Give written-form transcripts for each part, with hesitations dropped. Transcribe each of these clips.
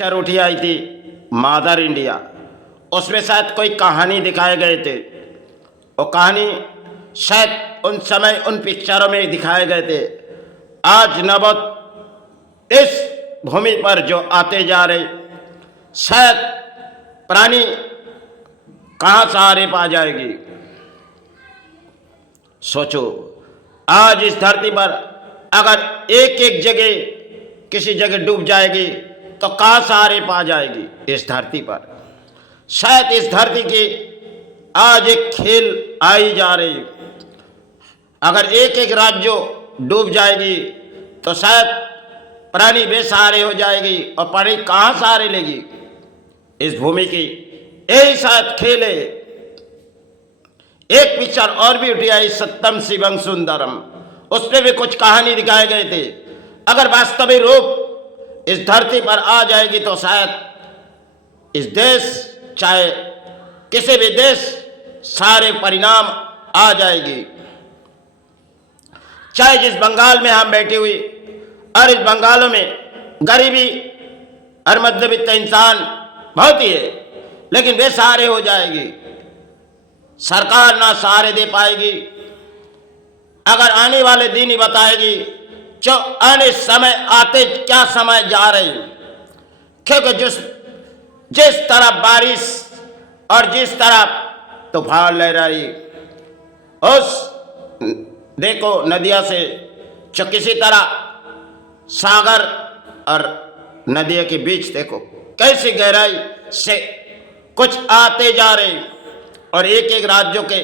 Picture उठी आई थी mother India, उसमें शायद कोई कहानी दिखाए गए थे। वो कहानी शायद उन समय उन पिक्चरों में दिखाए गए थे। आज नौबत इस भूमि पर जो आते जा रहे, शायद प्राणी कहाँ सहारे पा जाएगी। सोचो, आज इस धरती पर अगर एक एक जगह किसी जगह डूब जाएगी तो कहाँ सहारे पा जाएगी इस धरती पर। शायद इस धरती की आज एक खेल आई जा रही। अगर एक एक राज्य डूब जाएगी तो शायद प्राणी बेसहारे हो जाएगी और प्राणी कहाँ सहारे लेगी इस भूमि की। यही शायद खेल है। एक पिक्चर और भी उठी आई, सत्यम शिवम सुंदरम, उसमें भी कुछ कहानी दिखाए गए थे। अगर वास्तविक रूप इस धरती पर आ जाएगी तो शायद इस देश, चाहे किसी भी देश, सारे परिणाम आ जाएगी। चाहे जिस बंगाल में हम बैठे हुए और इस बंगालों में गरीबी और मध्यवित्त इंसान बहुत ही है, लेकिन वे सहारे हो जाएगी। सरकार ना सहारे दे पाएगी। अगर आने वाले दिन ही बताएगी जो आने समय आते क्या समय जा रही, क्योंकि जिस तरह बारिश और जिस तरह तूफान लहरा रही, उस देखो नदिया से जो किसी तरह सागर और नदियों के बीच देखो कैसी गहराई से कुछ आते जा रहे, और एक एक राज्यों के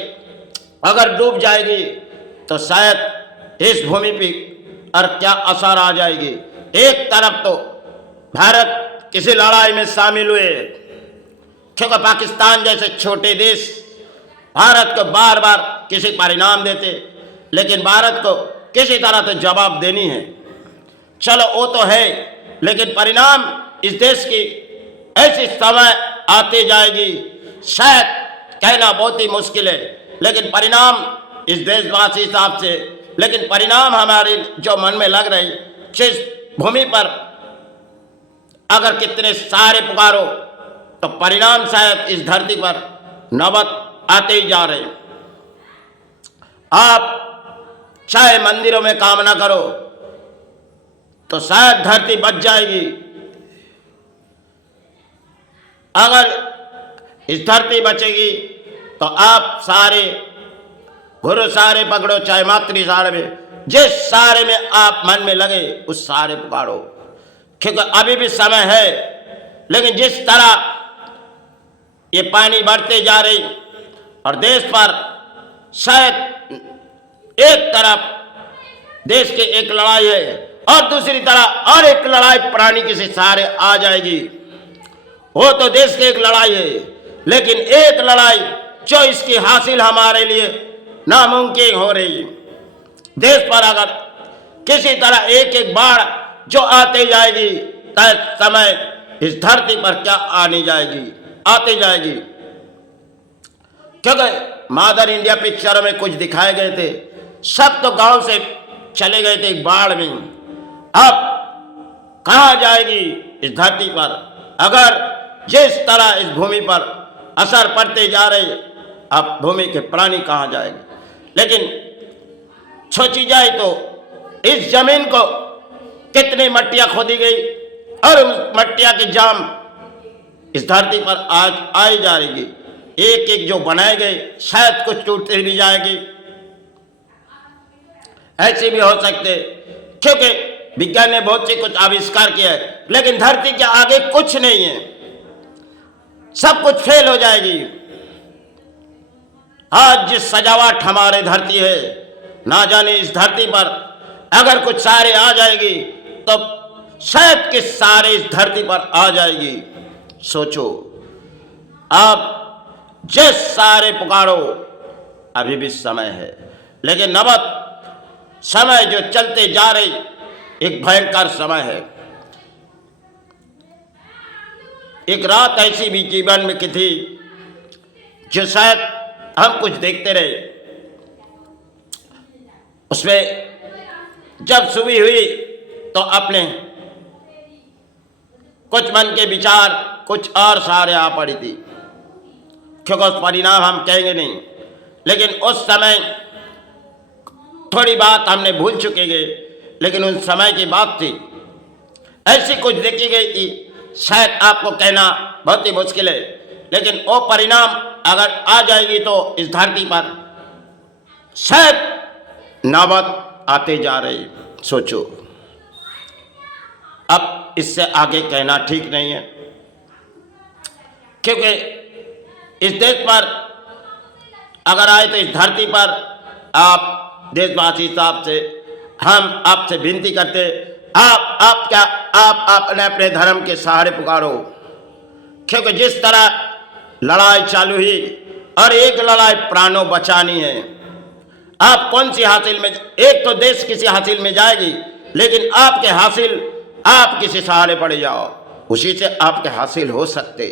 अगर डूब जाएगी तो शायद इस भूमि पे और क्या असर आ जाएगी। एक तरफ तो भारत किसी लड़ाई में शामिल हुए, क्योंकि पाकिस्तान जैसे छोटे देश भारत को बार बार किसी परिणाम देते, लेकिन भारत को किसी तरह तो जवाब देनी है। चलो वो तो है, लेकिन परिणाम इस देश की ऐसी समय आते जाएगी, शायद कहना बहुत ही मुश्किल है, लेकिन परिणाम इस देशवासी हिसाब से, लेकिन परिणाम हमारे जो मन में लग रही, जिस भूमि पर अगर कितने सारे पुकारो तो परिणाम शायद इस धरती पर नौबत आते ही जा रहे। आप चाहे मंदिरों में कामना करो तो शायद धरती बच जाएगी। अगर इस धरती बचेगी तो आप सारे गुरु सारे पकड़ो, चाहे मातृ सारे में, जिस सारे में आप मन में लगे उस सारे पुकारो, क्योंकि अभी भी समय है। लेकिन जिस तरह ये पानी बढ़ते जा रही और देश पर शायद एक तरफ देश की एक लड़ाई है और दूसरी तरफ और एक लड़ाई प्राणी के से सहारे आ जाएगी। वो तो देश की एक लड़ाई है, लेकिन एक लड़ाई जो इसकी हासिल हमारे लिए नामुमकिन हो रही है। देश पर अगर किसी तरह एक एक बाढ़ जो आते जाएगी, तय समय इस धरती पर क्या आने जाएगी, आते जाएगी। क्योंकि मदर इंडिया पिक्चरों में कुछ दिखाए गए थे, सब तो गांव से चले गए थे बाढ़ में। अब कहाँ जाएगी इस धरती पर? अगर जिस तरह इस भूमि पर असर पड़ते जा रहे, अब भूमि के प्राणी कहाँ जाएंगे? लेकिन सोची जाए तो इस जमीन को कितनी मट्टियां खोदी गई और उस मट्टिया के जाम इस धरती पर आज आई जा रही। एक एक जो बनाए गए शायद कुछ टूटते भी जाएगी, ऐसे भी हो सकते, क्योंकि विज्ञान ने बहुत से कुछ आविष्कार किया है, लेकिन धरती के आगे कुछ नहीं है, सब कुछ फेल हो जाएगी। आज जिस सजावट हमारे धरती है, ना जाने इस धरती पर अगर कुछ सारे आ जाएगी तो शायद कि सारे इस धरती पर आ जाएगी। सोचो, आप जिस सारे पुकारो, अभी भी समय है, लेकिन नबत समय जो चलते जा रही एक भयंकर समय है। एक रात ऐसी भी जीवन में की थी जो शायद हम कुछ देखते रहे, उसमें जब सुबह हुई तो अपने कुछ मन के विचार कुछ और सारे आ पड़ी थी, क्योंकि उस परिणाम हम कहेंगे नहीं, लेकिन उस समय थोड़ी बात हमने भूल चुके गए, लेकिन उन समय की बात थी, ऐसी कुछ देखी गई थी, शायद आपको कहना बहुत ही मुश्किल है, लेकिन वो परिणाम अगर आ जाएगी तो इस धरती पर शायद नौबत आते जा रही। सोचो, अब इससे आगे कहना ठीक नहीं है, क्योंकि इस देश पर अगर आए तो इस धरती पर आप देशवासी साहब से हम आपसे विनती करते, आप अपने अपने धर्म के सहारे पुकारो, क्योंकि जिस तरह लड़ाई चालू हुई और एक लड़ाई प्राणों बचानी है। आप कौन सी हासिल में, एक तो देश किसी हासिल में जाएगी, लेकिन आपके हासिल आप किसी सहारे पड़ जाओ, उसी से आपके हासिल हो सकते।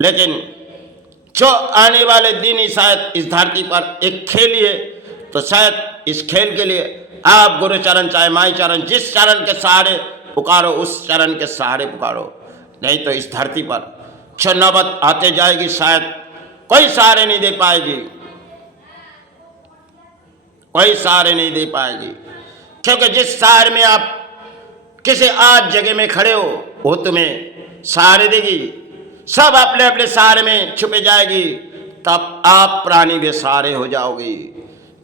लेकिन जो आने वाले दिन ही शायद इस धरती पर एक खेल ही है, तो शायद इस खेल के लिए आप गुरु चरण चाहे माई चरण, जिस चरण के सहारे पुकारो उस चरण के सहारे पुकारो, नहीं तो इस धरती पर जो नौबत आते जाएगी शायद कोई सहारे नहीं दे पाएगी, कोई सहारे नहीं दे पाएगी, क्योंकि जिस सहारे में आप किसी आज जगह में खड़े हो वो तुम्हें सहारे देगी, सब अपने अपने सहारे में छुपे जाएगी, तब आप प्राणी बेसहारे हो जाओगी,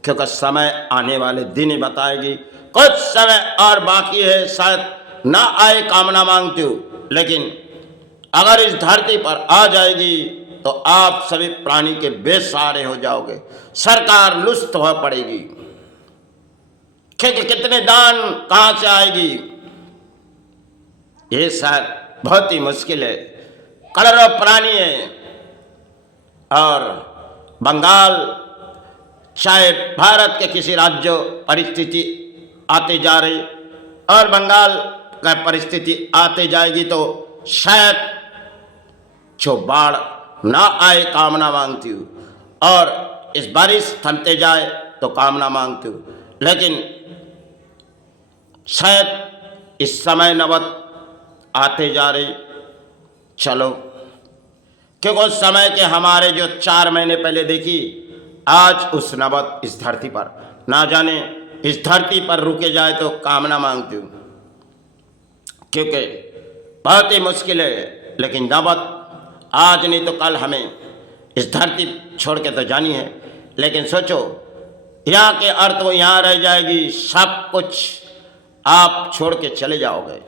क्योंकि समय आने वाले दिन ही बताएगी। कुछ समय और बाकी है, शायद ना आए कामना मांगती हूँ, लेकिन अगर इस धरती पर आ जाएगी तो आप सभी प्राणी के बेसहारे हो जाओगे, सरकार लुष्ट हो पड़ेगी, क्योंकि कितने दान कहाँ से आएगी, ये शायद बहुत ही मुश्किल है। करोड़ों प्राणी है, और बंगाल चाहे भारत के किसी राज्य परिस्थिति आते जा रही, और बंगाल का परिस्थिति आते जाएगी तो शायद जो बाढ़ ना आए कामना मांगती हूँ, और इस बारिश थमते जाए तो कामना मांगती हूँ, लेकिन शायद इस समय नौबत आते जा रही। चलो, क्योंकि उस समय के हमारे जो 4 महीने पहले देखी, आज उस नौबत इस धरती पर ना जाने इस धरती पर रुके जाए तो कामना मांगती हूँ, क्योंकि बहुत ही मुश्किल है, लेकिन नौबत आज नहीं तो कल हमें इस धरती छोड़ के तो जानी है। लेकिन सोचो, यहाँ के अर्थ वो यहाँ रह जाएगी, सब कुछ आप छोड़ के चले जाओगे।